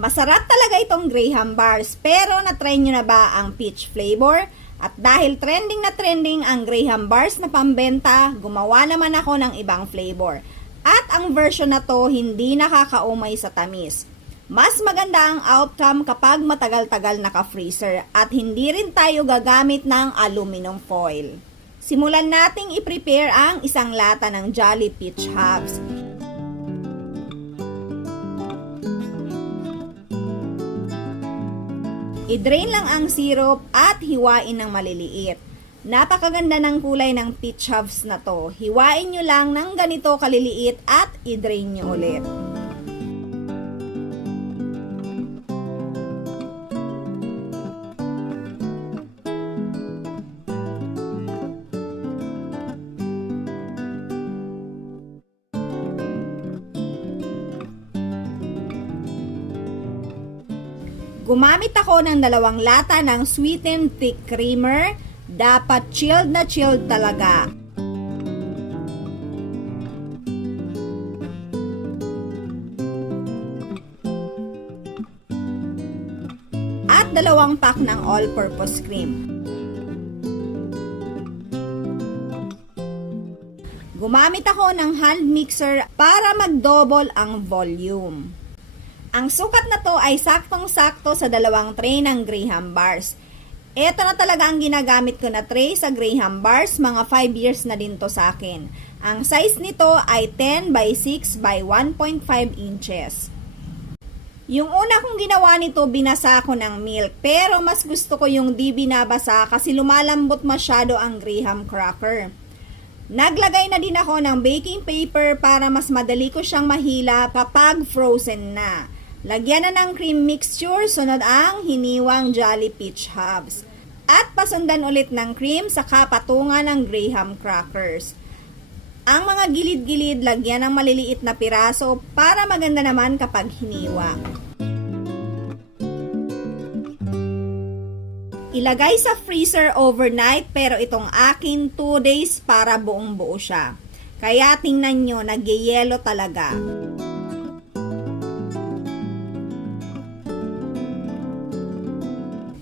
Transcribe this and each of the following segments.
Masarap talaga itong Graham bars, pero na-try nyo na ba ang peach flavor? At dahil trending na trending ang Graham bars na pambenta, gumawa naman ako ng ibang flavor. At ang version na to hindi nakakaumay sa tamis. Mas maganda ang outcome kapag matagal-tagal naka-freezer at hindi rin tayo gagamit ng aluminum foil. Simulan nating i-prepare ang isang lata ng Jolly Peach Halves. I-drain lang ang syrup at hiwain ng maliliit. Napakaganda ng kulay ng peach halves na to. Hiwain nyo lang ng ganito kaliliit at i-drain nyo ulit. Gumamit ako ng 2 lata ng sweetened thick creamer. Dapat chilled na chilled talaga. At 2 pack ng all-purpose cream. Gumamit ako ng hand mixer para mag-double ang volume. Ang sukat na to ay saktong-sakto sa 2 tray ng Graham bars. Ito na talaga ang ginagamit ko na tray sa Graham bars, mga 5 years na din to sa akin. Ang size nito ay 10 by 6 by 1.5 inches. Yung una kong ginawa nito, binasa ko ng milk, pero mas gusto ko yung di binabasa kasi lumalambot masyado ang Graham cracker. Naglagay na din ako ng baking paper para mas madali ko siyang mahila kapag frozen na. Lagyan na ng cream mixture, sunod ang hiniwang Jolly Peach Halves. At pasundan ulit ng cream sa kapatungan ng Graham crackers. Ang mga gilid-gilid, lagyan ng maliliit na piraso para maganda naman kapag hiniwa. Ilagay sa freezer overnight, pero itong akin 2 days para buong buo siya. Kaya tingnan nyo, nagyayelo talaga.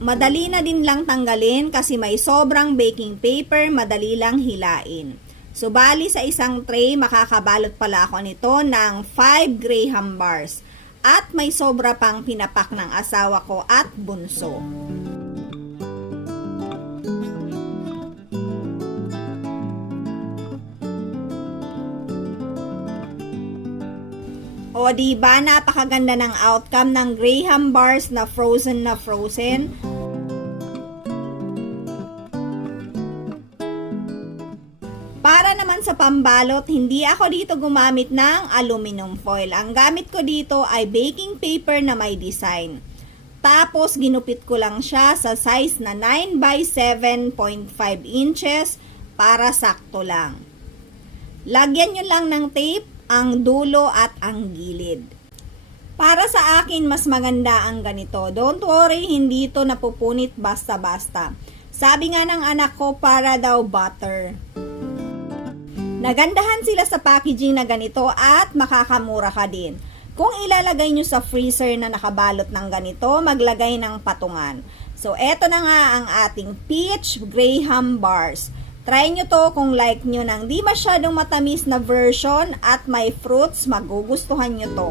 Madali na din lang tanggalin kasi may sobrang baking paper, madali lang hilain. So bali sa isang tray, makakabalot pala ako nito ng 5 Graham bars. At may sobra pang pinapak ng asawa ko at bunso. O diba, napakaganda ng outcome ng Graham bars na frozen na frozen. Para naman sa pambalot, hindi ako dito gumamit ng aluminum foil. Ang gamit ko dito ay baking paper na may design. Tapos ginupit ko lang siya sa size na 9 by 7.5 inches para sakto lang. Lagyan nyo lang ng tape ang dulo at ang gilid. Para sa akin, mas maganda ang ganito. Don't worry, hindi ito napupunit basta-basta. Sabi nga ng anak ko, para daw butter. Nagandahan sila sa packaging na ganito at makakamura ka din. Kung ilalagay nyo sa freezer na nakabalot ng ganito, maglagay ng patungan. So, eto na nga ang ating peach Graham bars. Try nyo to kung like nyo ng di masyadong matamis na version at may fruits, magugustuhan nyo to.